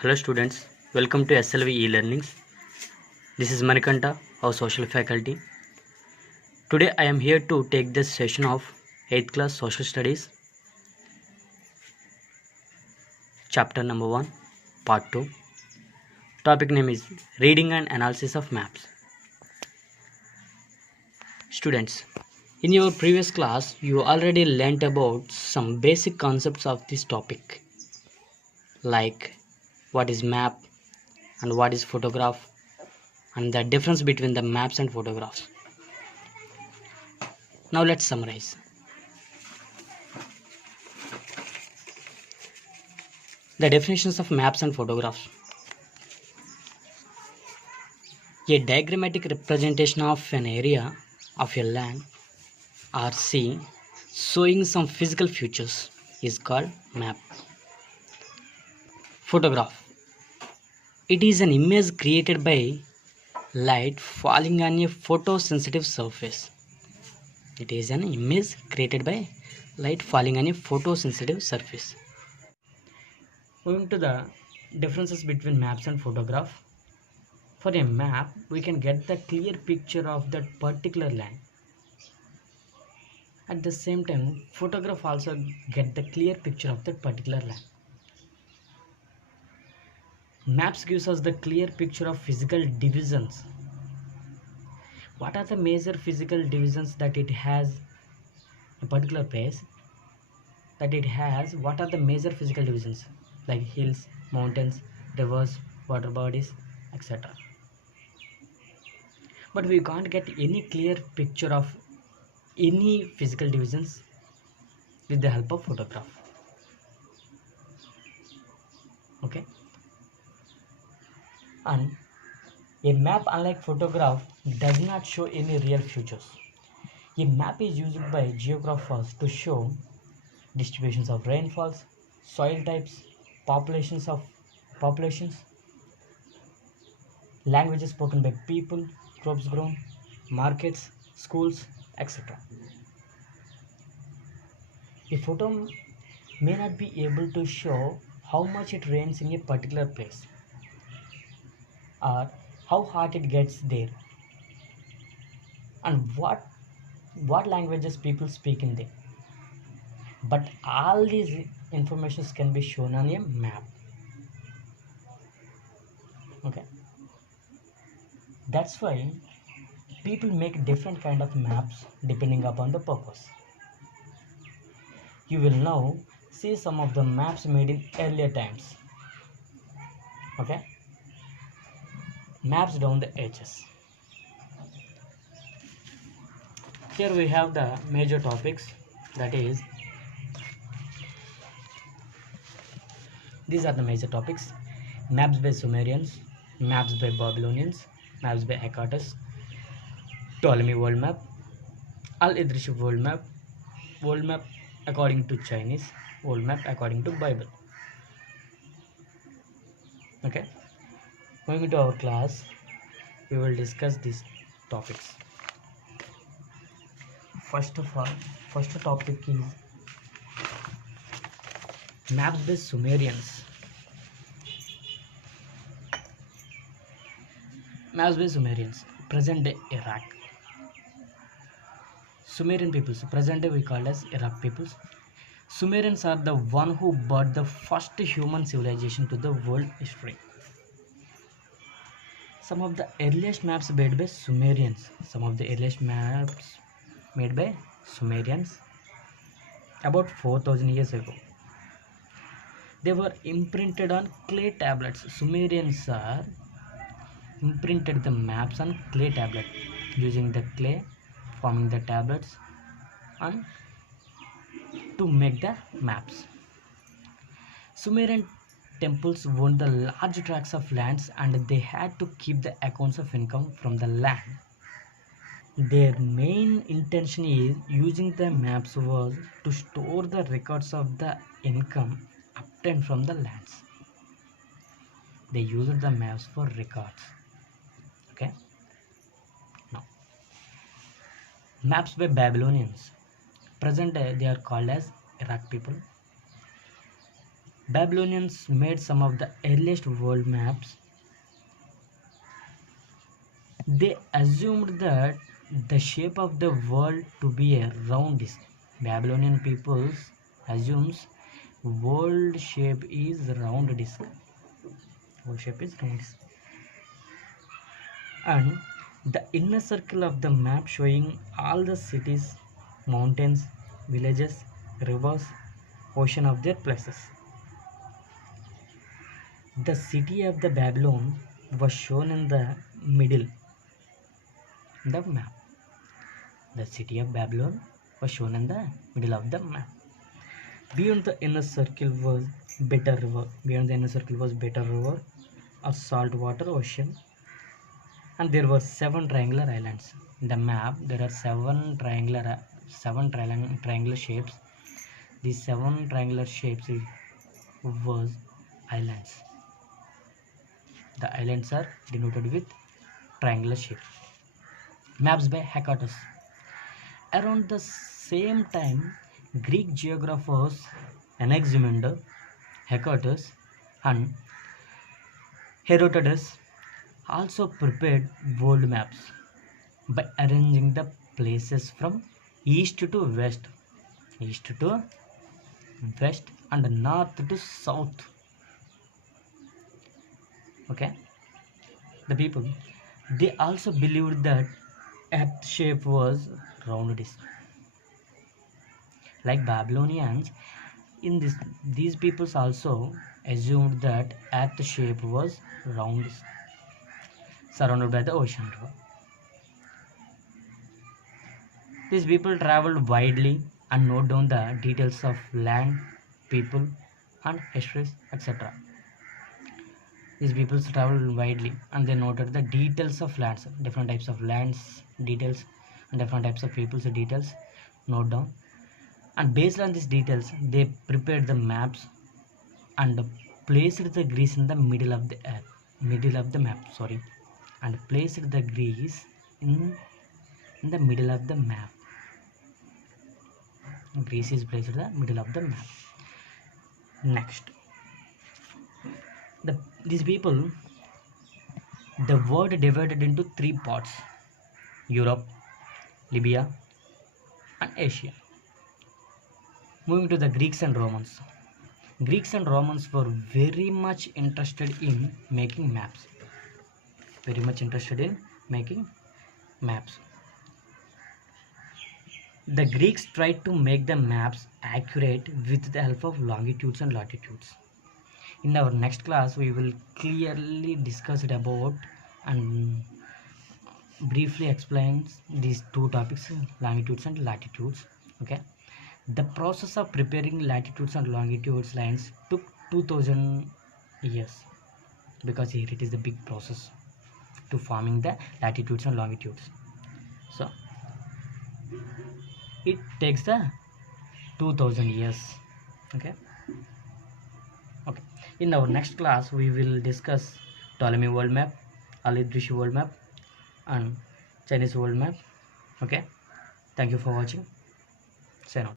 Hello students, welcome to SLV e-learnings. This is Manikanta, our social faculty. Today I am here to take this session of 8th class social studies, chapter number 1, part 2. Topic name is reading and analysis of maps. Students, in your previous class you already learnt about some basic concepts of this topic, like what is map and what is photograph and the difference between the maps and photographs. Now let's summarize. The definitions of maps and photographs. A diagrammatic representation of an area of a land or sea showing some physical features is called map. Photograph. It is an image created by light falling on a photosensitive surface. It is an image created by light falling on a photosensitive surface. Moving to the differences between maps and photograph. For a map, we can get the clear picture of that particular land. At the same time, photograph also get the clear picture of that particular land. Maps gives us the clear picture of physical divisions. What are the major physical divisions that it has a particular place? What are the major physical divisions like hills, mountains, rivers, water bodies, etc. But we can't get any clear picture of any physical divisions with the help of photograph. Okay, and a map, unlike photograph, does not show any real features. A map is used by geographers to show distributions of rainfalls, soil types, populations, languages spoken by people, crops grown, markets, schools, etc. A photo may not be able to show how much it rains in a particular place or how hot it gets there and what languages people speak in there. But all these informations can be shown on a map. Okay, that's why people make different kind of maps depending upon the purpose. You will now see some of the maps made in earlier times. Okay, maps down the edges. Here we have the major topics, that is, these are the major topics: maps by Sumerians, maps by Babylonians, maps by Hecatus, Ptolemy world map, Al-Idrishi world map according to Chinese, world map according to Bible. Okay, going into our class, we will discuss these topics. First topic is maps by Sumerians. Maps by Sumerians, present day Iraq. Sumerian peoples, present day we call as Iraq peoples. Sumerians are the one who brought the first human civilization to the world history. Some of the earliest maps made by Sumerians. About 4,000 years ago. They were imprinted on clay tablets. Sumerians are imprinted the maps on clay tablet, using the clay, forming the tablets and to make the maps. Sumerian temples owned the large tracts of lands and they had to keep the accounts of income from the land. Their main intention is using the maps was to store the records of the income obtained from the lands. They used the maps for records. Okay. Now, maps by Babylonians. Present day they are called as Iraq people. Babylonians made some of the earliest world maps. They assumed that the shape of the world to be a round disc. Babylonian peoples assumes world shape is round disc. World shape is round disc. And the inner circle of the map showing all the cities, mountains, villages, rivers, ocean of their places. The city of the Babylon was shown in the middle the map. The city of Babylon was shown in the middle of the map. Beyond the inner circle was Better River. Beyond the inner circle was Better River, a saltwater ocean, and there were 7 triangular islands. In the map, there are seven triangular shapes. These 7 triangular shapes was islands. The islands are denoted with triangular shapes. Maps by Hecatus. Around the same time, Greek geographers Anaximander, Hecatus, and Herodotus also prepared world maps by arranging the places from east to west, and north to south. Okay, the people they also believed that Earth shape was round disc. Like Babylonians, in this these peoples also assumed that Earth shape was round disc, surrounded by the ocean river. These people traveled widely and note down the details of land, people, and histories, etc. These people traveled widely and they noted the details of lands, different types of lands, details, and different types of people's details, note down. And based on these details, they prepared the maps and placed the Greece in the middle of the map, and placed the Greece in the middle of the map. Greece is placed in the middle of the map. Next, these people, the world divided into 3 parts: Europe, Libya, and Asia. Moving to the Greeks and Romans. Greeks and Romans were very much interested in making maps. Very much interested in making maps. The Greeks tried to make the maps accurate with the help of longitudes and latitudes. In our next class, we will clearly discuss it about and briefly explain these 2 topics, longitudes and latitudes. Okay, the process of preparing latitudes and longitudes lines took 2000 years, because here it is the big process to forming the latitudes and longitudes. So it takes the 2000 years. Okay. In our next class, we will discuss Ptolemy world map, Al-Idrishi world map, and Chinese world map. Okay. Thank you for watching. Sign out.